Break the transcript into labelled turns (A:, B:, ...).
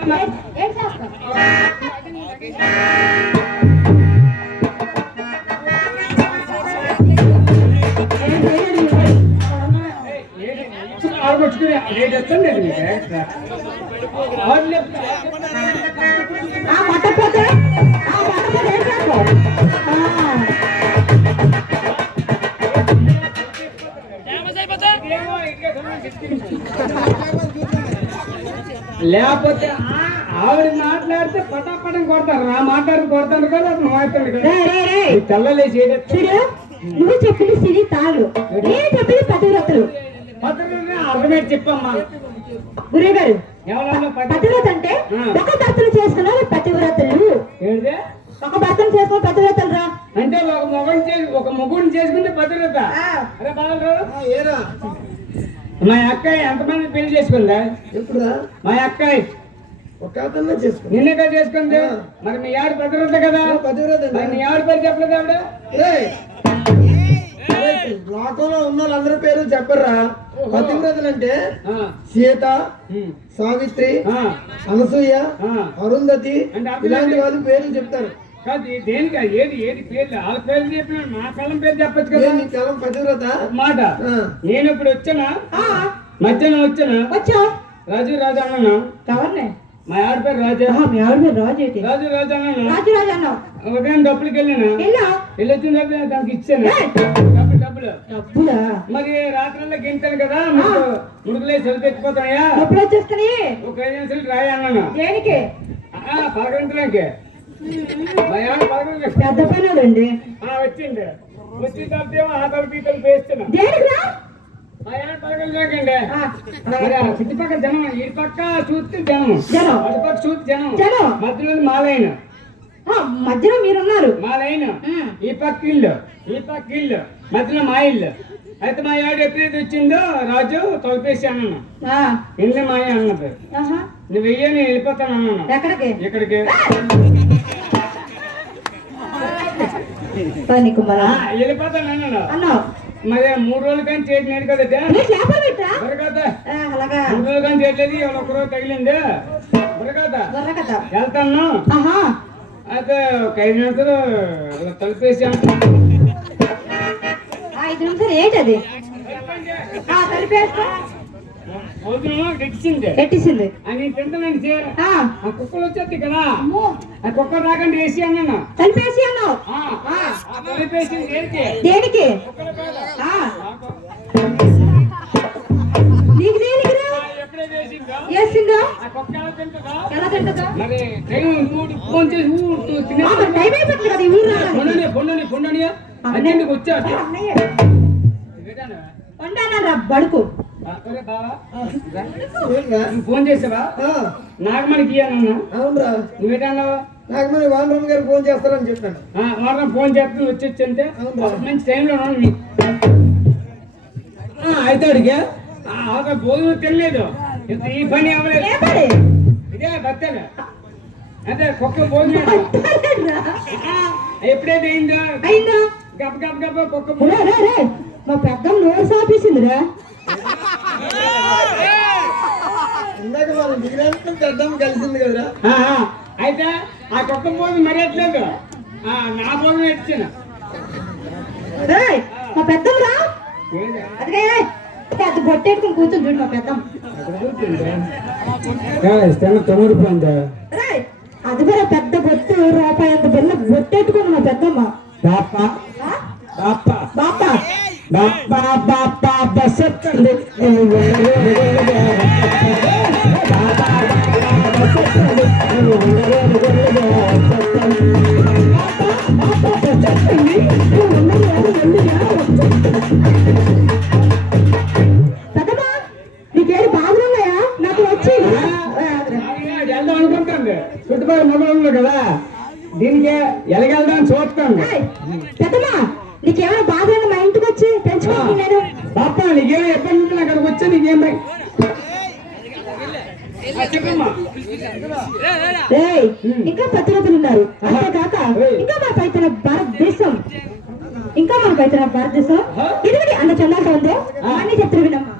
A: ఏం చేస్తావు
B: ఆడగొచ్చుకుని రేట్ ఎత్తండి మీకు ఎక్స్ట్రా ఆరు లేకపోతే ఆ- ఆవిడ మాట్లాడితే పటాపటం కొడతారు. నా మాట్లాడి కొడతాను కదా అతను మాట్లాడు కదా. తెల్లలేసి?
A: చూడు నువ్వు చెప్పింది సిరి తాళ్ళు. నేను చెప్పింది పతివ్రతలు.
B: అర్థమేటి చెప్పమ్మా.
A: గురువు గారు పతివ్రత అంటే. ఒక భర్తను చేసుకున్న పతివ్రతలు. ఒక భర్తను చేసుకున్న పతివ్రతలు రా.
B: అంటే ఒక చేసి ఒక ముగ్గురిని చేసుకుంటే. అరే
C: ఏరా?
B: మా అక్కయ్య ఎంతమంది పెళ్ళి చేసుకుందా?
C: ఎప్పుడురా?
B: మా అక్కయ్య.
C: ఒక అతన్నే చేసుకో
B: నిన్నే చేసుకుంది?
C: ఆ.
B: మరి మీ ఆవిడ భద్రత కదా?
C: పతివ్రత
B: మరి మీ ఆవిడ పేరు చెప్పలేదు ఆవిడ?
C: లోకంలో ఉన్న వాళ్ళందరి పేరు చెప్పరా పతివ్రతలు అంటే. సీత. సావిత్రి
B: ఆ.
C: అనసూయ. అరుంధతి ఇలాంటి వాళ్ళ పేర్లు చెప్తారు.
B: కాదు దేనికి? ఏది ఏది పేర్లు? వాళ్ళ పేర్లు చెప్పిన మా కళ్ళం పేరు చెప్పచ్చు కదా.
C: నీ కలం పతివ్రత
B: మాట. నేను ఇప్పుడు వచ్చానా?
A: ఆ,
B: మధ్యాహ్నం వచ్చానా?
A: వచ్చావు
B: రాజు రాజు అన్నాను?
A: కావాలనే
B: మా ఆవిడ పేరు రాజా.
A: మీ ఆవిడ పేరు రాజు
B: రాజు రాజు అన్నాను?
A: రాజు రాజు అన్నావు.
B: ఉదయం డబ్బులకి వెళ్ళినా? డబ్బులు దానికి ఇచ్చాను! డబ్బులు డబ్బులు.
A: డబ్బులా?
B: మరి రాత్రుల్లో గింటాను కదా ముడుకులే సెల్ తెచ్చిపోతాయా
A: డబ్బులు వచ్చేసుకుని
B: ఒక ఐదు నిమిషాలు రాయి అన్నాను?
A: దేనికి?
B: ఆ,
A: పెద్ద పనులండి.
B: వచ్చింది వచ్చి తప్పేమో ఆ తలుపు తలుపు వేస్తున్నా చుట్టుపక్కల జనం ఈ పక్క చూస్తే జనం
A: జనం.
B: అటు పక్క చూస్తే జనం
A: జనం.
B: మధ్యలో మా లైన్
A: ఆ, మధ్యలో మీరున్నారు.
B: మా లైన్
A: ఉమ్.
B: ఈ పక్క ఇల్లు. ఈ పక్క ఇల్లు. మధ్యలో మా ఇల్లు. అయితే మా ఆవిడ ఎప్పుడైతే వచ్చిందో రాజు తలుపేసి అన్నాను
A: ఆ,
B: ఇల్లు మా అన్నది. నువ్వు వెయ్యి నేను వెళ్ళిపోతాను అన్నాను.
A: ఎక్కడికి?
B: ఇక్కడికి వెళ్ళిపోతాను అన్నాను
A: అన్నావు
B: మరి మూడు రోజులు కానీ నేడు కదా మూడు రోజులు కానీ చేయట్లేదు ఒక్క రోజు తగిలింది. వెళ్తాను. అయితే ఒక ఐదు నిమిషాలు తలుపేసాం
A: ఐదు నిమిషాలు ఏంటది? ఆ, కలిపేస్తా
B: భోజనం గెలిచింది
A: పెట్టేసింది
B: అని తింటానండి చే-
A: ఆ,
B: ఆ కుక్కలు వచ్చేది కదా
A: అమ్మో,
B: ఆ కుక్క రాకండి వేసి అన్నాను
A: కలిపేసి అన్నావు
B: ఆ, ఆ తలుపేసింది ఏంటి
A: దేనికి
B: కుక్కల పేద.
A: ఆ,
B: ఆ కుక్క
A: నీకు దేనికి రా
B: ఎప్పుడే వేసిందో
A: వేసిందో
B: ఆ కుక్క ఎలా తింటుందో
A: ఎలా తింటుందో
B: మరి టైం మూడు ఫోన్ చేసి ఊ తినే
A: ఆ, మరి టైం అయిపోతుంది కదా ఈ ఊరు రావడానికి.
B: పొండని పొండని పొండని అన్నెందుకు వచ్చా
A: వండానరా బడుకు.
B: ఫోన్ చేసావా?
C: ఆ,
B: నాగమణికి ఇయ్యానన్నా
C: అవునరా.
B: నువ్వేటన్నావా?
C: నాకు మరి వానరామ్ గారు ఫోన్ చేస్తారని చెప్పాను.
B: వారం ఫోన్ చేస్తే వచ్చి అంటే. మంచి టైంలో అయితే అడిగా. ఒక భోజనం ఇంత ఈ పని ఇదే బత్తలు అదే కుక్క భోజనం. ఎప్పుడైతే అయిందో? గబ గబ గబ కుక్క.
A: మా పెద్దమ్మ నోరు సాపేసిందిరా
C: ఇందాక కలిసింది కదరా.
B: ఆ, ఆ, అయితే ఆ కుక్క భోజనం మరట్లేదు ఆ, నా భోజనం ఇచ్చాను.
A: రేయ్, మా పెద్దమ్మరా అదిగే పెద్ద బొట్టెట్టుకుని కూర్చొని చూడు మా పెద్దమ్మ.
B: తొమ్మిది రూపాయలు చుట్టుపక్కల మొదలు కదా దీనికి ఎలాగెళ్దాం చూస్తాను
A: రేయ్, నీకేమైనా ఉన్నా మా ఇంటికి వచ్చి పెంచుకోండి నేను?
B: బాప్ప నీకేమో ఎప్పటి నుంచి నాకు అక్కడికి వచ్చా నీకేం
A: ఇంకా పతిరతులు ఉన్నారు. అంతేకాక ఇంకా మన పైన భారతదేశం. ఇంకా మన పైన భారతదేశం. ఇదిగోటి అన్న చందాలతో ఉందో? అన్ని చెప్తారు వినమ్మా.